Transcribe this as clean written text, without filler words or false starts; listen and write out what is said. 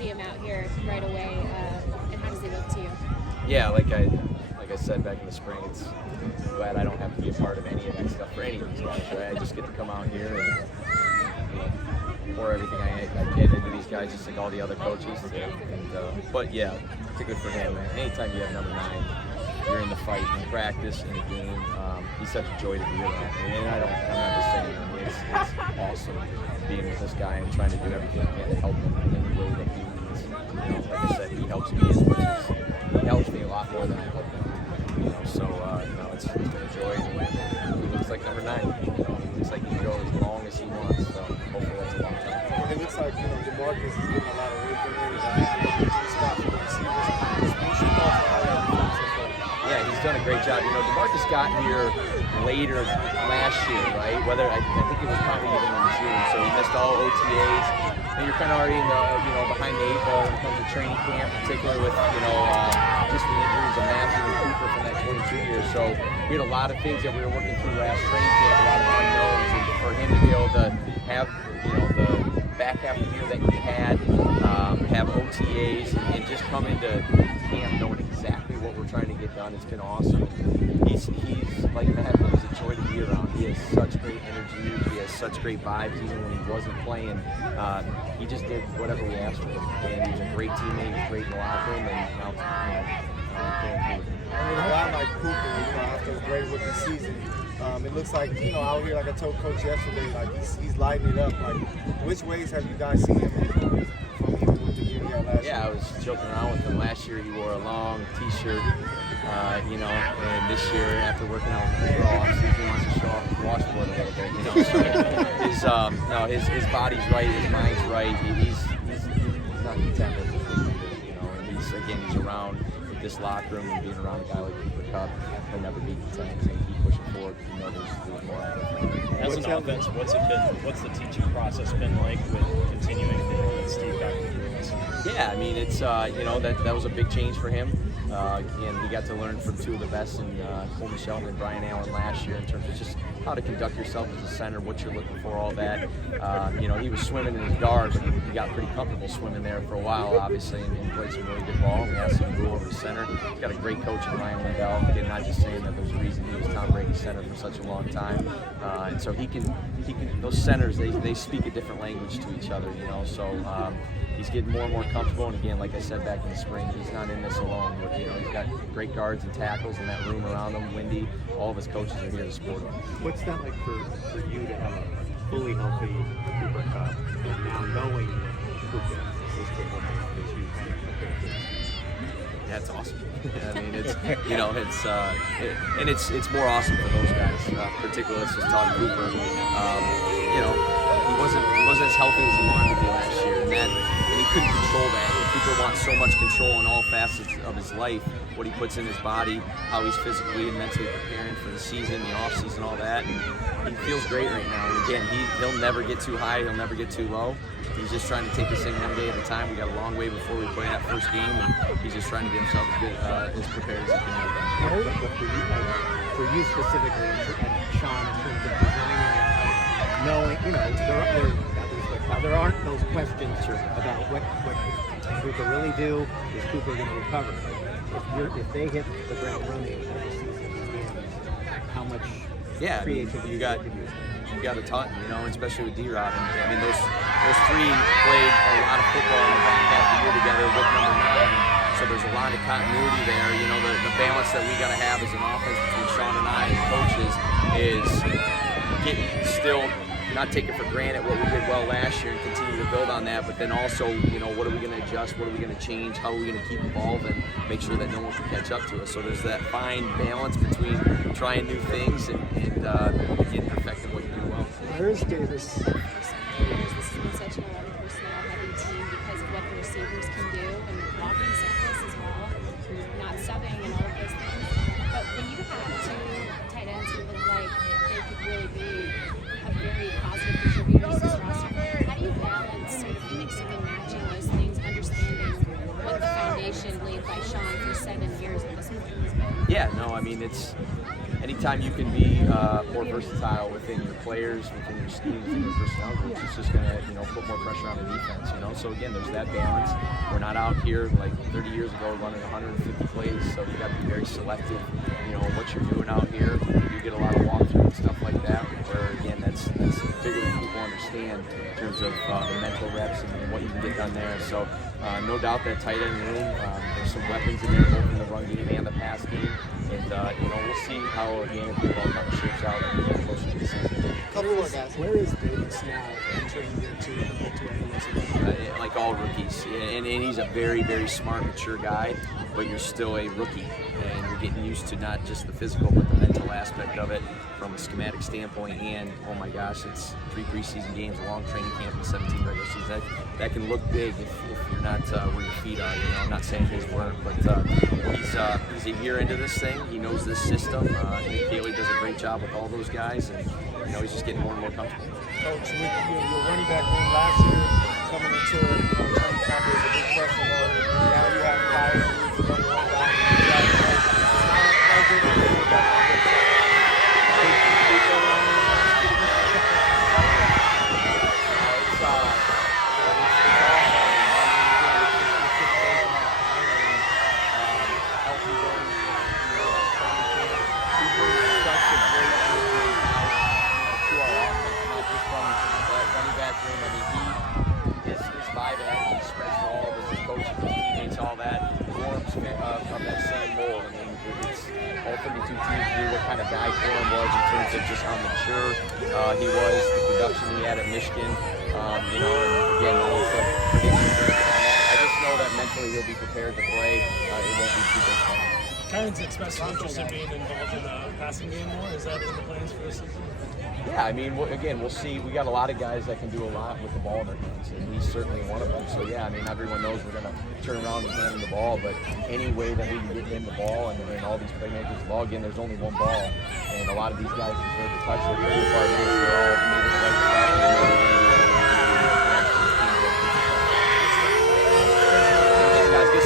see him out here right away, and how does he look to you? Yeah, like I said back in the spring, it's glad I don't have to be a part of any of that stuff for any of these guys. Right? I just get to come out here and pour everything I can into these guys, just like all the other coaches. But yeah, particularly for him, anytime you have number 9, you're in the fight, in practice, in the game. He's such a joy to be around. And I'm not just saying that. It's awesome being with this guy and trying to do everything I can to help him in any way that he needs. Like I said, he helps me as much as he helps me a lot more than I help him. So it's been a joy. And he looks like number 9. He looks like he can go as long as he wants. So hopefully that's a long time. It looks like DeMarcus is getting a lot of weight from him. Yeah, he's done a great job. DeMarcus got here later last year, right? I think it was probably even in June, so he missed all OTAs. And you're kind of already in the behind the 8 ball when it comes to training camp, particularly with just the injuries of Matthew and Cooper from that 22 years. So we had a lot of things that we were working through last training camp, a lot of unknowns, and for him to be able to have the back half of the year that he had, have OTAs, and just come into camp knowing exactly what we're trying to get done. It's been awesome. He's like Matt, he's a joy to be around. He has such great energy. He has such great vibes. Even when he wasn't playing, he just did whatever we asked for him. And he's a great teammate, great in the locker room, and now a guy like Cooper, after a great rookie season, it looks like, out here, like I told Coach yesterday, like he's lighting it up. Like, which ways have you guys seen him improve from even with the year he had last year? Yeah, I was joking around with him. Last year he wore a long T-shirt, and this year after working out with the off-season, he wants to show off his washboard a little bit. So his body's right, his mind's right. He's not content with and he's around this locker room and being around a guy like Cooper Kupp. He'll never be content. He's going to keep pushing forward. There's more out there. As an offense, what's the teaching process been like with continuing to get Steve back into doing this? Yeah, I mean, it's that was a big change for him. And he got to learn from 2 of the best in Coleman Shelton and Brian Allen last year in terms of just how to conduct yourself as a center, what you're looking for, all that. He was swimming in his guard, but he got pretty comfortable swimming there for a while, obviously, and played some really good ball. We asked him to go over to center. He's got a great coach in Ryan Lindell. Again, not just saying that there's a reason he was Tom Brady's center for such a long time. And so he can those centers, they speak a different language to each other, so he's getting more and more comfortable. And again, like I said back in the spring, he's not in this alone. He's got great guards and tackles in that room around him. Wendy, all of his coaches are here to support him. What's that like for you to have a fully healthy Cooper Kupp, and now knowing Cooper is capable because you kind of prepared for that? Yeah, it's awesome. I mean, it's more awesome for those guys. Particularly, let's just talk Cooper. He wasn't as healthy as he wanted to be last year, and he couldn't control that. Cooper wants so much control in all facets of his life, what he puts in his body, how he's physically and mentally preparing for the season, the off season, all that. And he feels great right now. And again, he'll never get too high, he'll never get too low. He's just trying to take this thing one day at a time. We got a long way before we play that first game, and he's just trying to get himself as prepared as he can be. But for you specifically, and Sean, in terms of designing, knowing, there aren't those questions about what can Cooper really do? Is Cooper going to recover? If they hit the ground running as the season begins, how much creativity you got a ton, especially with D-Rod. I mean, those 3 played a lot of football in the back half of the year together with number 9. So there's a lot of continuity there. The balance that we got to have as an offense between Sean and I as coaches is still not taking for granted what we did well last year and continue to build on that, but then also, what are we going to adjust? What are we going to change? How are we going to keep evolving? Make sure that no one can catch up to us. So there's that fine balance between trying new things and again, perfecting what you do well. Where is Davis? This has been such an 11 personnel heavy team because of what the receivers can do and the blocking surface as well, not subbing and all of those things. But when you have 2 tight ends who look like they could really be a very positive contributor to this roster, how do you balance sort of mixing and matching those things, understanding what the foundation laid by Sean for 7 years at this point has been? Yeah, no, I mean, it's anytime you can be more versatile within your players, within your schemes, and your personnel groups, it's just going to, put more pressure on the defense, So again, there's that balance. We're not out here like 30 years ago running 150 plays, so you got to be very selective, what you're doing out here. You get a lot of walkthrough and stuff like that, where again, that's bigger than people understand in terms of the mental reps and what you can get done there. So no doubt that tight end room, there's some weapons in there, both in the run game and the pass game. And we'll see how organic football kind of shapes out as we get closer to the season. Couple more guys. Where is Davis now entering year 2 compared to when he was ago? Like all rookies, and he's a very, very smart, mature guy, but you're still a rookie, and you're getting used to not just the physical, but the mental aspect of it from a schematic standpoint. And oh my gosh, it's 3 preseason games, a long training camp, and 17 regular season. That can look big if you're not where your feet are. I'm not saying his work, but he's a year into this thing. He knows this system. Nick Haley does a great job with all those guys, and he's just getting more and more comfortable. Coach, with your running back room last year coming into training camp was a big question mark. Now you have Kyle and Ruth running on the How good are you with that? Of that same mold. I mean, it's all 52 teams knew what kind of guy Corum was in terms of just how mature he was, the production he had at Michigan. And again, I won't put predictions on that. I just know that mentally he'll be prepared to play. It won't be too big for him. Kyron's expressed interest in being involved in the passing game more. Is that in the plans for this season? Yeah, I mean, we'll see. We got a lot of guys that can do a lot with the ball in their hands, and he's certainly one of them. So yeah, I mean, everyone knows we're going to turn around and hand him the ball, but any way that we can get him the ball and all these playmakers the ball, again, there's only one ball, and a lot of these guys deserve to touch it. The good part is they're all making the right stuff.